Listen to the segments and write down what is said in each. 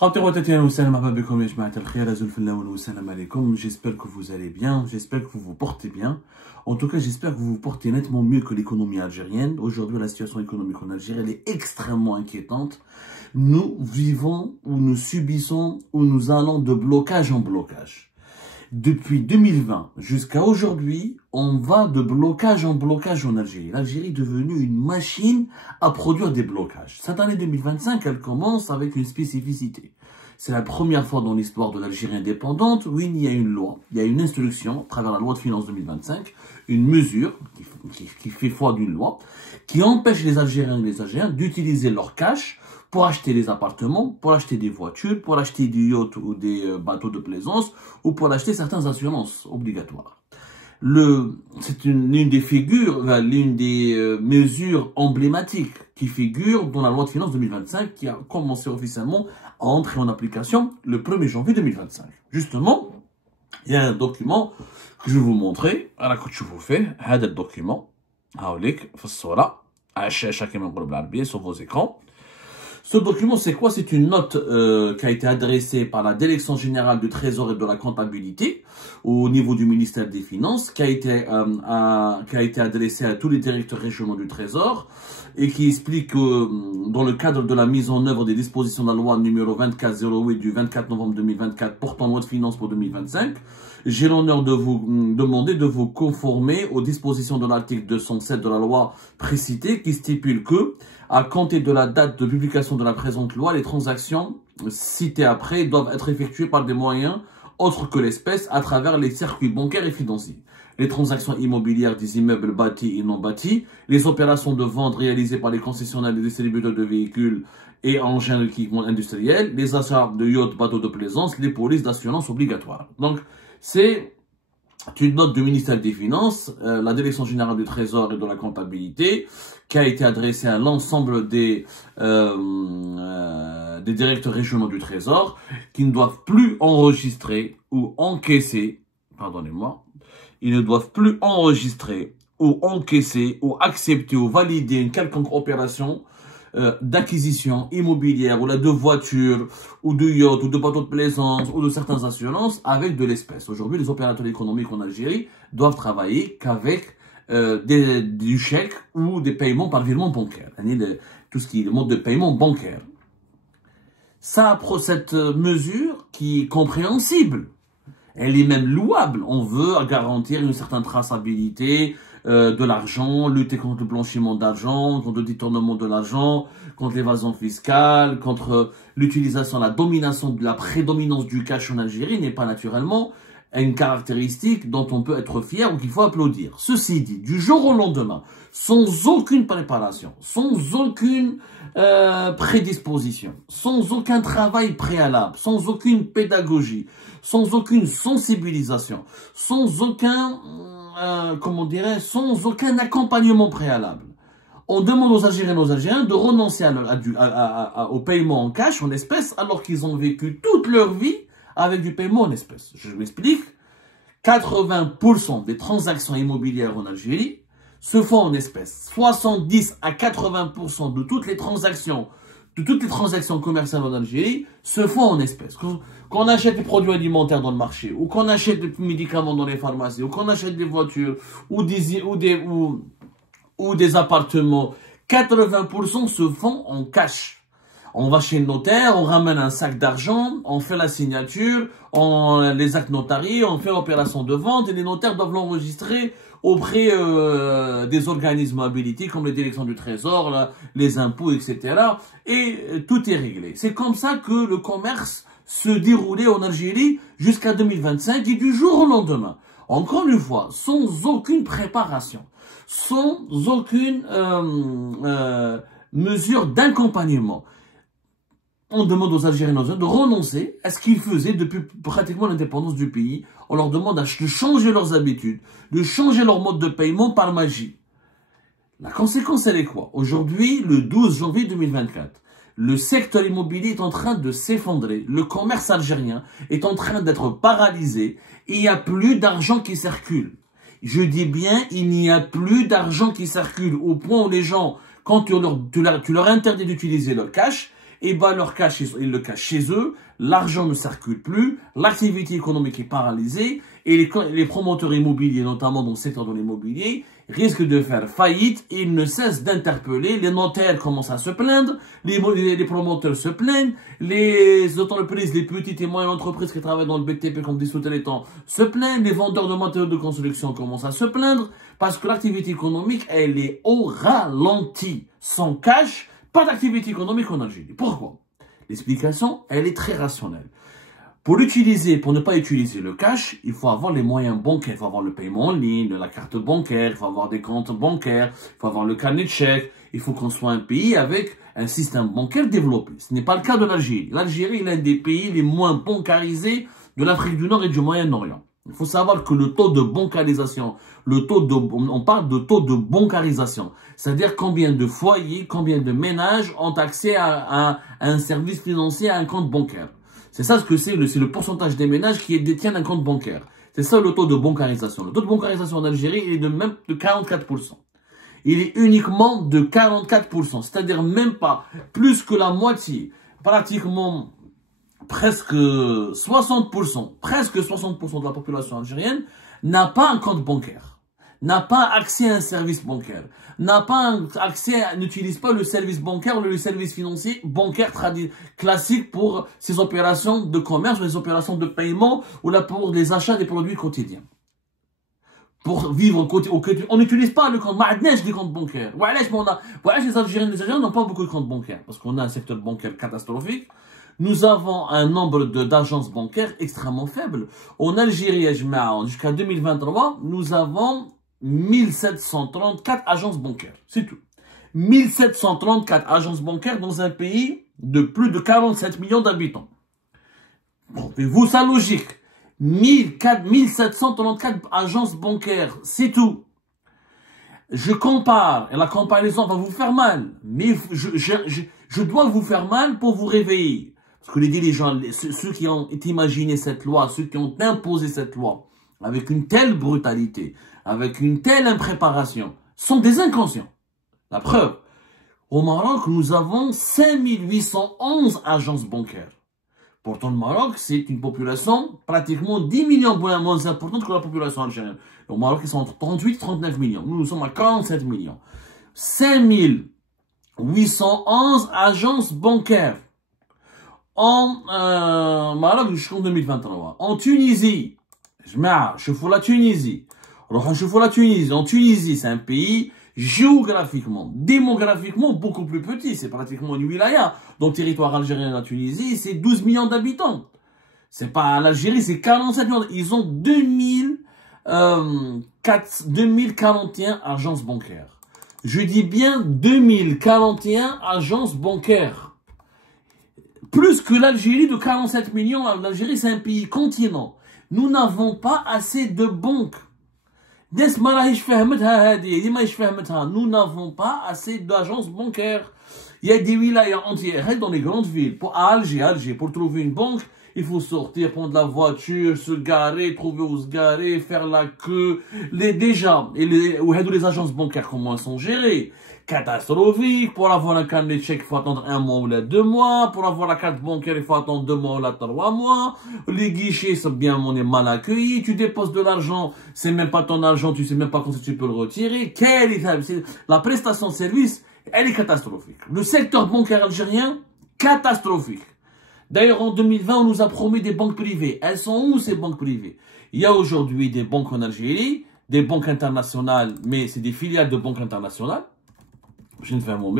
J'espère que vous allez bien, j'espère que vous vous portez bien. En tout cas, j'espère que vous vous portez nettement mieux que l'économie algérienne. Aujourd'hui, la situation économique en Algérie, elle est extrêmement inquiétante. Nous vivons ou nous subissons ou nous allons de blocage en blocage. Depuis 2020 jusqu'à aujourd'hui, on va de blocage en blocage en Algérie. L'Algérie est devenue une machine à produire des blocages. Cette année 2025, elle commence avec une spécificité. C'est la première fois dans l'histoire de l'Algérie indépendante où il y a une loi, il y a une instruction, à travers la loi de finances 2025, une mesure qui fait foi d'une loi, qui empêche les Algériens et les Algériens d'utiliser leur cash pour acheter des appartements, pour acheter des voitures, pour acheter des yachts ou des bateaux de plaisance, ou pour acheter certaines assurances obligatoires. C'est l'une des figures, l'une des mesures emblématiques qui figure dans la loi de finances 2025 qui a commencé officiellement à entrer en application le 1er janvier 2025. Justement, il y a un document que je vais vous montrer. Alors que je vous fais, هذا document, هاوليك في الصورة على الشاشة كما نقولوا بالعربية sur vos écrans. Ce document, c'est quoi? C'est une note qui a été adressée par la Direction générale du Trésor et de la comptabilité au niveau du ministère des Finances, qui a été adressée à tous les directeurs régionaux du Trésor et qui explique que dans le cadre de la mise en œuvre des dispositions de la loi numéro 2408 du 24 novembre 2024 portant loi de finances pour 2025, j'ai l'honneur de vous demander de vous conformer aux dispositions de l'article 207 de la loi précitée qui stipule que, à compter de la date de publication de la présente loi, les transactions citées après doivent être effectuées par des moyens autres que l'espèce à travers les circuits bancaires et financiers. Les transactions immobilières des immeubles bâtis et non bâtis, les opérations de vente réalisées par les concessionnaires et distributeurs de véhicules et engins d'équipement industriels, les achats de yachts, bateaux de plaisance, les polices d'assurance obligatoires. Donc, c'est une note du ministère des Finances, la Direction générale du Trésor et de la comptabilité, qui a été adressée à l'ensemble des directeurs régionaux du Trésor, qui ne doivent plus enregistrer ou encaisser, pardonnez-moi, ils ne doivent plus enregistrer ou encaisser ou accepter ou valider une quelconque opération d'acquisition immobilière ou de voitures ou de yachts ou de bateaux de plaisance ou de certaines assurances avec de l'espèce. Aujourd'hui, les opérateurs économiques en Algérie doivent travailler qu'avec du chèque ou des paiements par virement bancaire. Tout ce qui est le mode de paiement bancaire. Cette mesure qui est compréhensible, elle est même louable. On veut garantir une certaine traçabilité de l'argent, lutter contre le blanchiment d'argent, contre le détournement de l'argent, contre l'évasion fiscale, contre l'utilisation, la domination, la prédominance du cash en Algérie n'est pas naturellement une caractéristique dont on peut être fier ou qu'il faut applaudir. Ceci dit, du jour au lendemain, sans aucune préparation, sans aucune prédisposition, sans aucun travail préalable, sans aucune pédagogie, sans aucune sensibilisation, sans aucun, sans aucun accompagnement préalable. On demande aux Algériennes et aux Algériens de renoncer au paiement en cash, en espèces, alors qu'ils ont vécu toute leur vie avec du paiement en espèces. Je m'explique. 80% des transactions immobilières en Algérie se font en espèces. 70 à 80% de toutes les transactions commerciales en Algérie se font en espèces. Qu'on achète des produits alimentaires dans le marché, ou qu'on achète des médicaments dans les pharmacies, ou qu'on achète des voitures, ou des appartements, 80% se font en cash. On va chez le notaire, on ramène un sac d'argent, on fait la signature, les actes notariés, on fait l'opération de vente et les notaires doivent l'enregistrer auprès des organismes habilités comme les directions du Trésor, les impôts, etc. Et tout est réglé. C'est comme ça que le commerce se déroulait en Algérie jusqu'à 2025 et du jour au lendemain. Encore une fois, sans aucune préparation, sans aucune mesure d'accompagnement. On demande aux Algériens de renoncer à ce qu'ils faisaient depuis pratiquement l'indépendance du pays. On leur demande de changer leurs habitudes, de changer leur mode de paiement par magie. La conséquence, elle est quoi? Aujourd'hui, le 12 janvier 2024, le secteur immobilier est en train de s'effondrer. Le commerce algérien est en train d'être paralysé. Et il n'y a plus d'argent qui circule. Je dis bien, il n'y a plus d'argent qui circule au point où les gens, quand tu leur interdis d'utiliser leur cash, et ben leur cash, ils le cachent chez eux, l'argent ne circule plus, l'activité économique est paralysée, et les promoteurs immobiliers, notamment dans le secteur de l'immobilier, risquent de faire faillite, et ils ne cessent d'interpeller, les notaires commencent à se plaindre, les promoteurs se plaignent, les entreprises, les petites et moyennes entreprises qui travaillent dans le BTP, comme dit sous-traitants, se plaignent, les vendeurs de matériaux de construction commencent à se plaindre, parce que l'activité économique, elle est au ralenti. Sans cash, pas d'activité économique en Algérie. Pourquoi? L'explication, elle est très rationnelle. Pour ne pas utiliser le cash, il faut avoir les moyens bancaires. Il faut avoir le paiement en ligne, la carte bancaire, il faut avoir des comptes bancaires, il faut avoir le carnet de chèques. Il faut qu'on soit un pays avec un système bancaire développé. Ce n'est pas le cas de l'Algérie. L'Algérie est l'un des pays les moins bancarisés de l'Afrique du Nord et du Moyen-Orient. Il faut savoir que le taux de bancarisation, on parle de taux de bancarisation, c'est-à-dire combien de foyers, combien de ménages ont accès à un service financier, à un compte bancaire. C'est ça ce que c'est le pourcentage des ménages qui détiennent un compte bancaire. C'est ça le taux de bancarisation. Le taux de bancarisation en Algérie, il est de même de 44%. Il est uniquement de 44%, c'est-à-dire même pas plus que la moitié, pratiquement presque 60% de la population algérienne n'a pas un compte bancaire, n'a pas accès à un service bancaire, n'utilise pas le service bancaire ou le service financier bancaire classique pour ses opérations de commerce ou les opérations de paiement ou là pour les achats des produits quotidiens. Pour vivre au quotidien, on n'utilise pas le compte, les comptes bancaires. Les Algériens n'ont pas beaucoup de comptes bancaires parce qu'on a un secteur bancaire catastrophique. Nous avons un nombre d'agences bancaires extrêmement faible. En Algérie, jusqu'à 2023, nous avons 1734 agences bancaires. C'est tout. 1734 agences bancaires dans un pays de plus de 47 millions d'habitants. Trouvez-vous ça logique? 1734 agences bancaires, c'est tout. Je compare, et la comparaison va vous faire mal, mais je dois vous faire mal pour vous réveiller. Parce que les dirigeants, ceux qui ont imaginé cette loi, ceux qui ont imposé cette loi, avec une telle brutalité, avec une telle impréparation, sont des inconscients. La preuve, au Maroc, nous avons 5811 agences bancaires. Pourtant, le Maroc, c'est une population pratiquement 10 millions moins importante que la population algérienne. Au Maroc, ils sont entre 38 et 39 millions. Nous sommes à 47 millions. 5811 agences bancaires. En Maroc jusqu'en 2023. En Tunisie, je fous la Tunisie. En Tunisie, c'est un pays géographiquement, démographiquement beaucoup plus petit. C'est pratiquement une wilaya. Dans le territoire algérien de la Tunisie, c'est 12 millions d'habitants. C'est pas l'Algérie, c'est 47 millions. Ils ont 2041 agences bancaires. Je dis bien 2041 agences bancaires. Plus que l'Algérie de 47 millions. L'Algérie, c'est un pays continent. Nous n'avons pas assez de banques. Nous n'avons pas assez d'agences bancaires. Il y a des wilayas entières dans les grandes villes. À Alger, pour trouver une banque, il faut sortir, prendre la voiture, se garer, trouver où se garer, faire la queue. Les agences bancaires, comment elles sont gérées? Catastrophique. Pour avoir un carnet de chèque, il faut attendre 1 mois ou 2 mois. Pour avoir la carte bancaire, il faut attendre 2 mois ou 3 mois. Les guichets, c'est bien, on est mal accueilli. Tu déposes de l'argent, c'est même pas ton argent, tu sais même pas quand tu peux le retirer. La prestation de service, elle est catastrophique. Le secteur bancaire algérien, catastrophique. D'ailleurs, en 2020, on nous a promis des banques privées. Elles sont où, ces banques privées? Il y a aujourd'hui des banques en Algérie, des banques internationales, mais c'est des filiales de banques internationales. Je ne fais un mot.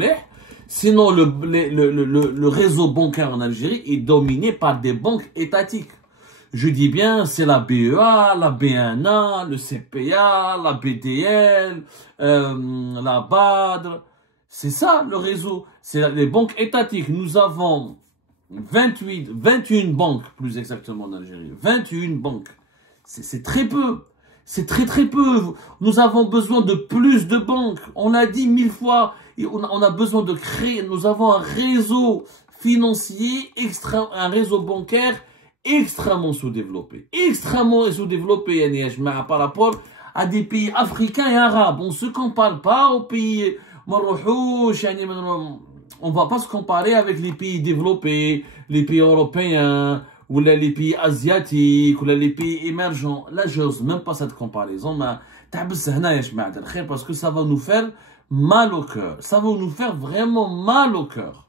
Sinon, le réseau bancaire en Algérie est dominé par des banques étatiques. Je dis bien, c'est la BEA, la BNA, le CPA, la BDL, la BADR. C'est ça, le réseau. C'est les banques étatiques. Nous avons 21 banques, plus exactement, en Algérie. 21 banques. C'est très peu. C'est très peu. Nous avons besoin de plus de banques. On a dit 1000 fois, on a besoin de créer. Nous avons un réseau financier, un réseau bancaire extrêmement sous-développé. Extrêmement sous-développé, par rapport à des pays africains et arabes. On ne se compare pas aux pays marocains, on ne va pas se comparer avec les pays développés, les pays européens, ou là, les pays asiatiques, ou là, les pays émergents. Là, je n'ose même pas cette comparaison, mais parce que ça va nous faire mal au cœur. Ça va nous faire vraiment mal au cœur.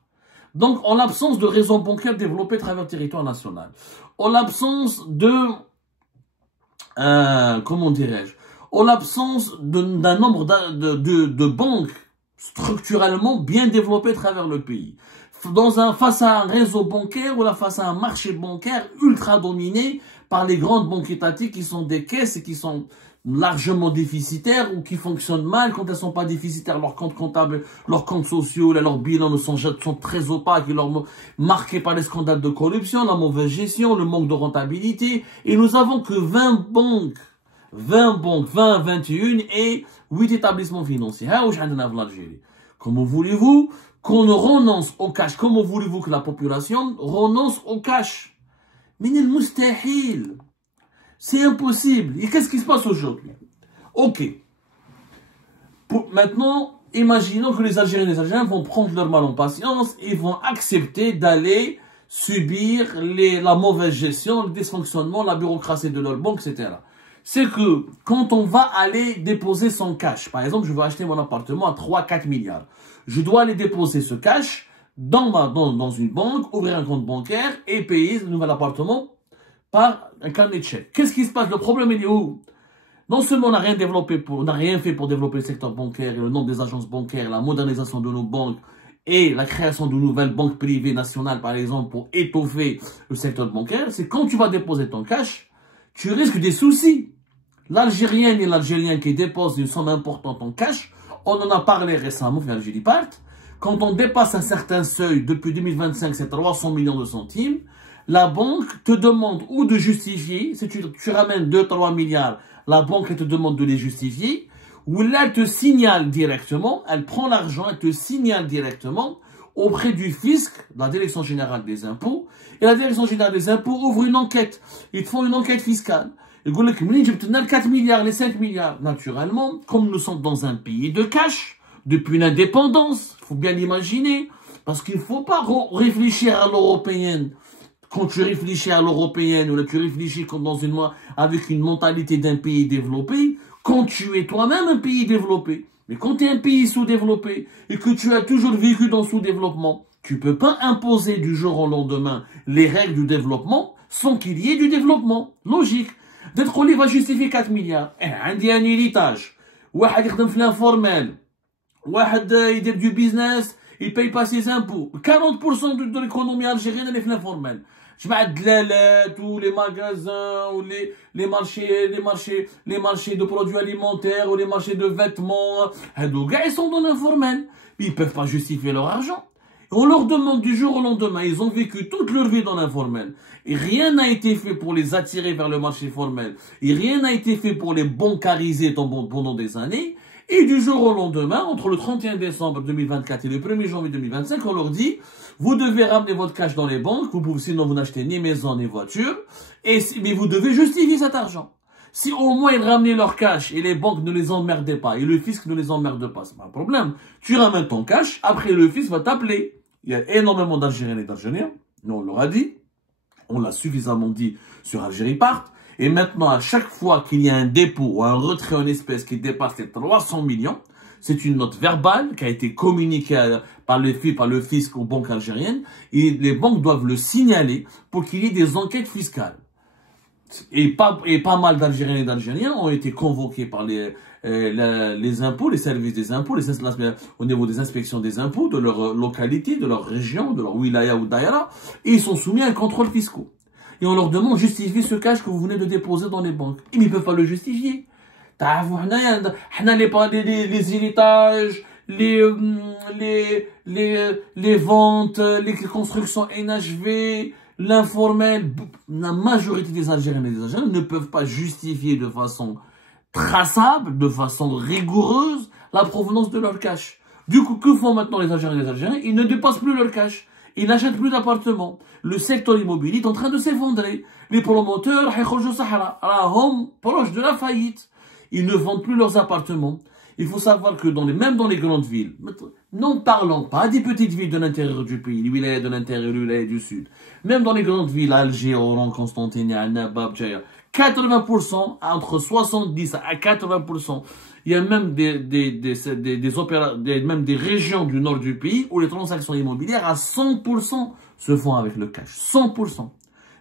Donc, en l'absence de réseaux bancaires développés à travers le territoire national, en l'absence de, comment dirais-je, en l'absence d'un nombre de banques structurellement bien développées à travers le pays, face à un réseau bancaire ou face à un marché bancaire ultra dominé par les grandes banques étatiques qui sont des caisses et qui sont largement déficitaires ou qui fonctionnent mal. Quand elles sont pas déficitaires, leurs comptes comptables, leurs comptes sociaux, leurs bilans sont très opaques et marqués par les scandales de corruption, la mauvaise gestion, le manque de rentabilité. Et nous avons que 20 banques, 21 et 8 établissements financiers. Comment voulez-vous qu'on renonce au cash? Comment voulez-vous que la population renonce au cash? Mais c'est impossible. Et qu'est-ce qui se passe aujourd'hui? Ok. Maintenant, imaginons que les Algériens et les Algériens vont prendre leur mal en patience et vont accepter d'aller subir la mauvaise gestion, le dysfonctionnement, la bureaucratie de leur banque, etc. C'est que quand on va aller déposer son cash, par exemple, je veux acheter mon appartement à 3-4 milliards, je dois aller déposer ce cash dans une banque, ouvrir un compte bancaire et payer le nouvel appartement par un carnet de chèques. Qu'est-ce qui se passe? Le problème, il est où? Non seulement on n'a rien fait pour développer le secteur bancaire et le nombre des agences bancaires, la modernisation de nos banques et la création de nouvelles banques privées nationales, par exemple, pour étoffer le secteur bancaire, c'est quand tu vas déposer ton cash, tu risques des soucis. L'Algérienne et l'Algérien qui déposent une somme importante en cash, on en a parlé récemment, l'Algérie part, quand on dépasse un certain seuil, depuis 2025, c'est 300 millions de centimes, la banque te demande ou de justifier, si tu ramènes 2-3 milliards, la banque elle te demande de les justifier, ou là elle te signale directement, elle prend l'argent, elle te signale directement auprès du fisc, la Direction Générale des Impôts, et la Direction Générale des Impôts ouvre une enquête. Ils te font une enquête fiscale. Ils disent que les 4 milliards, les 5 milliards. Naturellement, comme nous sommes dans un pays de cash, depuis l'indépendance, il faut bien l'imaginer, parce qu'il ne faut pas réfléchir à l'européenne. Quand tu réfléchis à l'européenne, ou là tu réfléchis avec une mentalité d'un pays développé, quand tu es toi-même un pays développé, mais quand tu es un pays sous-développé, et que tu as toujours vécu dans le sous-développement, tu ne peux pas imposer du jour au lendemain les règles du développement sans qu'il y ait du développement. Logique. D'être qu'on va justifier 4 milliards. Il y a un héritage. واحد يخدم في l'informel. واحد يدير du business, il paye pas ses impôts. 40% de l'économie algérienne elle est في l'informel. جماعة الدلالات ou les magasins ou les marchés de produits alimentaires ou les marchés de vêtements, ils sont dans l'informel. Ils peuvent pas justifier leur argent. On leur demande du jour au lendemain, ils ont vécu toute leur vie dans l'informel. Et rien n'a été fait pour les attirer vers le marché formel. Et rien n'a été fait pour les bancariser pendant des années. Et du jour au lendemain, entre le 31 décembre 2024 et le 1er janvier 2025, on leur dit, vous devez ramener votre cash dans les banques, sinon vous n'achetez ni maison ni voiture, mais vous devez justifier cet argent. Si au moins ils ramenaient leur cash et les banques ne les emmerdaient pas, et le fisc ne les emmerde pas, c'est pas un problème. Tu ramènes ton cash, après le fisc va t'appeler. Il y a énormément d'Algériens et d'Algériens, nous on leur a dit, on l'a suffisamment dit sur Algérie Part, et maintenant à chaque fois qu'il y a un dépôt ou un retrait en espèces qui dépasse les 300 millions, c'est une note verbale qui a été communiquée par le fisc aux banques algériennes, et les banques doivent le signaler pour qu'il y ait des enquêtes fiscales. Et pas mal d'Algériens et d'Algériens ont été convoqués par les impôts, les services des impôts, au niveau des inspections des impôts, de leur localité, de leur région, de leur wilaya ou daïra, et ils sont soumis à un contrôle fiscal. Et on leur demande de justifier ce cash que vous venez de déposer dans les banques. Ils ne peuvent pas le justifier. Les héritages, les ventes, les constructions inachevées, l'informel, la majorité des Algériens et des Algériens ne peuvent pas justifier de façon traçable, de façon rigoureuse, la provenance de leur cash. Du coup, que font maintenant les Algériens et les Algériens? Ils ne dépassent plus leur cash. Ils n'achètent plus d'appartements. Le secteur immobilier est en train de s'effondrer. Les promoteurs, proches de la faillite. Ils ne vendent plus leurs appartements. Il faut savoir que même dans les grandes villes, N'en parlons pas des petites villes de l'intérieur du pays, les wilayas de l'intérieur, les wilayas du sud. Même dans les grandes villes, Alger, Oran, Constantinople, Nabab, Djaïa, 80%, entre 70 à 80%, il y a même même des régions du nord du pays où les transactions immobilières à 100% se font avec le cash. 100%.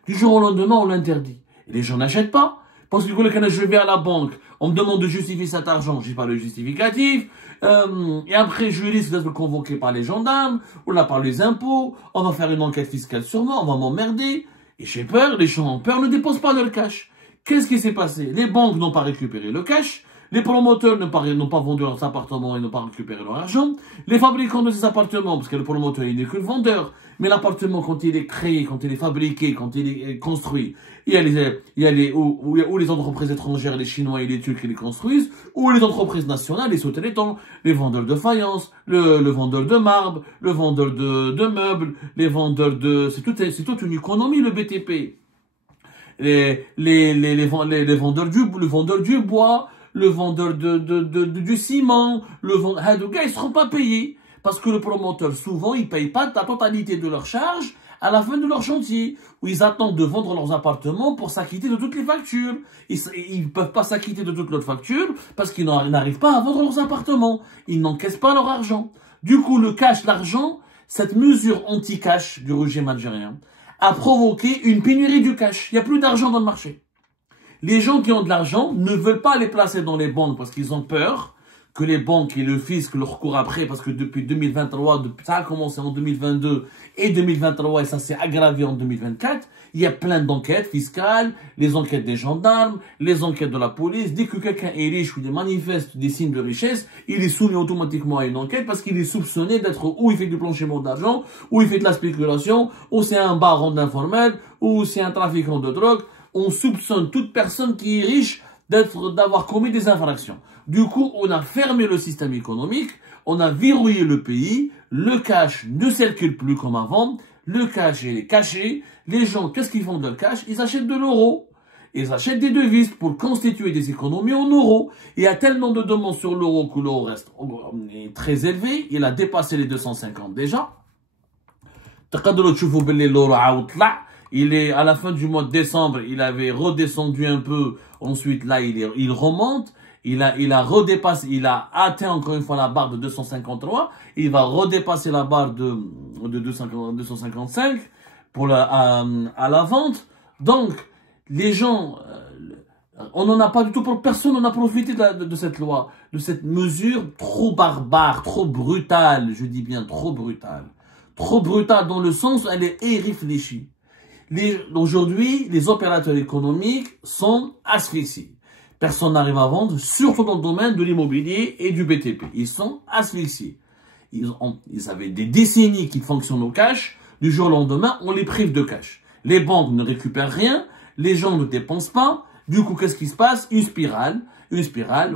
Du jour au lendemain, on l'interdit. Et les gens n'achètent pas. Parce que quand je vais à la banque, on me demande de justifier cet argent, j'ai pas le justificatif. Et après, je risque d'être convoqué par les gendarmes, ou là par les impôts. On va faire une enquête fiscale sur moi, on va m'emmerder. Et j'ai peur, les gens ont peur, ne déposent pas le cash. Qu'est-ce qui s'est passé? Les banques n'ont pas récupéré le cash. Les promoteurs n'ont pas vendu leurs appartements et n'ont pas récupéré leur argent. Les fabricants de ces appartements, parce que le promoteur, il n'est que le vendeur. Mais l'appartement, quand il est créé, quand il est fabriqué, quand il est construit, il y a les entreprises étrangères, les Chinois et les Turcs qui les construisent, ou les entreprises nationales, les sous-traitants, les vendeurs de faïence, le vendeur de marbre, le vendeur de meubles, les vendeurs de... C'est toute une économie, le BTP. Le vendeur du bois, le vendeur du ciment, le vendeur, ils ne seront pas payés. Parce que le promoteur, souvent, ils ne payent pas la totalité de leur charge à la fin de leur chantier, où ils attendent de vendre leurs appartements pour s'acquitter de toutes les factures. Ils ne peuvent pas s'acquitter de toutes leurs factures parce qu'ils n'arrivent pas à vendre leurs appartements. Ils n'encaissent pas leur argent. Du coup, le cash, l'argent, cette mesure anti-cash du régime algérien a provoqué une pénurie du cash. Il n'y a plus d'argent dans le marché. Les gens qui ont de l'argent ne veulent pas les placer dans les banques parce qu'ils ont peur que les banques et le fisc leur courent après, parce que depuis 2023, ça a commencé en 2022 et 2023, et ça s'est aggravé en 2024, il y a plein d'enquêtes fiscales, les enquêtes des gendarmes, les enquêtes de la police. Dès que quelqu'un est riche ou il manifeste des signes de richesse, il est soumis automatiquement à une enquête parce qu'il est soupçonné d'être ou il fait du blanchiment d'argent, ou il fait de la spéculation, ou c'est un baron informel, ou c'est un trafiquant de drogue. On soupçonne toute personne qui est riche d'avoir commis des infractions. Du coup, on a fermé le système économique, on a verrouillé le pays, le cash ne circule plus comme avant, le cash est caché, les gens, qu'est-ce qu'ils font de le cash? Ils achètent de l'euro, ils achètent des devises pour constituer des économies en euros. Il y a tellement de demandes sur l'euro que l'euro reste très élevé, il a dépassé les 250 déjà. Il est à la fin du mois de décembre, il avait redescendu un peu. Ensuite, là, il remonte. Il a redépassé, il a atteint encore une fois la barre de 253. Il va redépasser la barre de 255 pour à la vente. Donc, les gens, on n'en a pas du tout, personne n'en a profité de cette loi, de cette mesure trop barbare, trop brutale, je dis bien trop brutale. Trop brutale dans le sens où elle est irréfléchie. Aujourd'hui, les opérateurs économiques sont asphyxiés. Personne n'arrive à vendre, surtout dans le domaine de l'immobilier et du BTP. Ils sont asphyxiés. Ils avaient des décennies qui fonctionnent au cash. Du jour au lendemain, on les prive de cash. Les banques ne récupèrent rien. Les gens ne dépensent pas. Du coup, qu'est-ce qui se passe? Une spirale,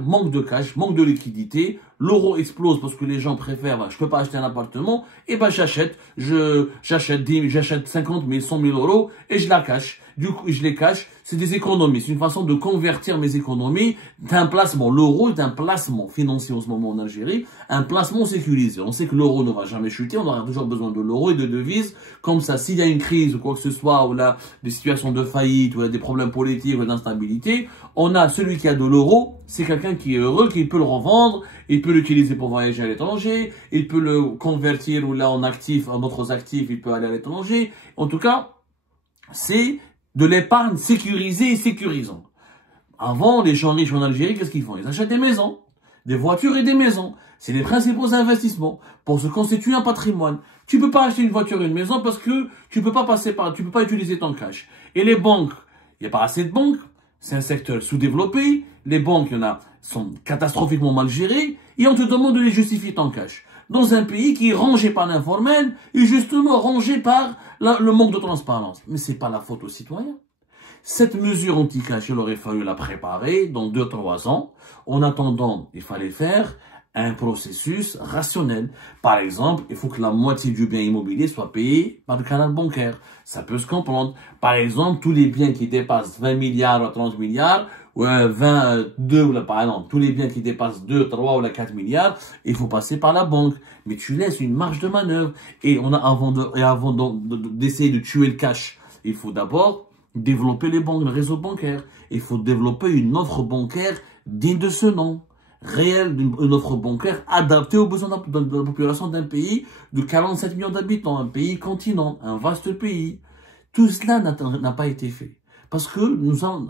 manque de cash, manque de liquidité. L'euro explose parce que les gens préfèrent, je peux pas acheter un appartement, et ben j'achète 50 000, 100 000 euros et je la cache. Du coup, je les cache. C'est des économies. C'est une façon de convertir mes économies d'un placement. L'euro est un placement financier en ce moment en Algérie, un placement sécurisé. On sait que l'euro ne va jamais chuter. On aura toujours besoin de l'euro et de devises. Comme ça, s'il y a une crise ou quoi que ce soit, ou là, des situations de faillite, ou des problèmes politiques, ou d'instabilité, on a celui qui a de l'euro. C'est quelqu'un qui est heureux, qui peut le revendre. Il peut l'utiliser pour voyager à l'étranger. Il peut le convertir ou là en actifs, en autres actifs. Il peut aller à l'étranger. En tout cas, c'est de l'épargne sécurisée et sécurisante. Avant, les gens riches en Algérie, qu'est-ce qu'ils font? Ils achètent des maisons, des voitures et des maisons. C'est les principaux investissements pour se constituer un patrimoine. Tu peux pas acheter une voiture et une maison parce que tu peux pas utiliser ton cash. Et les banques, il n'y a pas assez de banques. C'est un secteur sous-développé. Les banques, sont catastrophiquement mal gérées. Et on te demande de les justifier ton cash. Dans un pays qui est rangé par l'informel et justement rangé par le manque de transparence. Mais c'est pas la faute aux citoyens. Cette mesure anti-cash, il aurait fallu la préparer dans 2-3 ans. En attendant, il fallait faire un processus rationnel. Par exemple, il faut que la moitié du bien immobilier soit payé par le canal bancaire. Ça peut se comprendre. Par exemple, tous les biens qui dépassent 20 milliards à 30 milliards, ouais, 22, ou là, par exemple, tous les biens qui dépassent 2, 3 ou là, 4 milliards, il faut passer par la banque. Mais tu laisses une marge de manœuvre. Et avant d'essayer de tuer le cash, il faut d'abord développer les banques, le réseau bancaire. Il faut développer une offre bancaire digne de ce nom. Réelle, une offre bancaire adaptée aux besoins de la population d'un pays de 47 millions d'habitants, un pays continent, un vaste pays. Tout cela n'a pas été fait. Parce que nous avons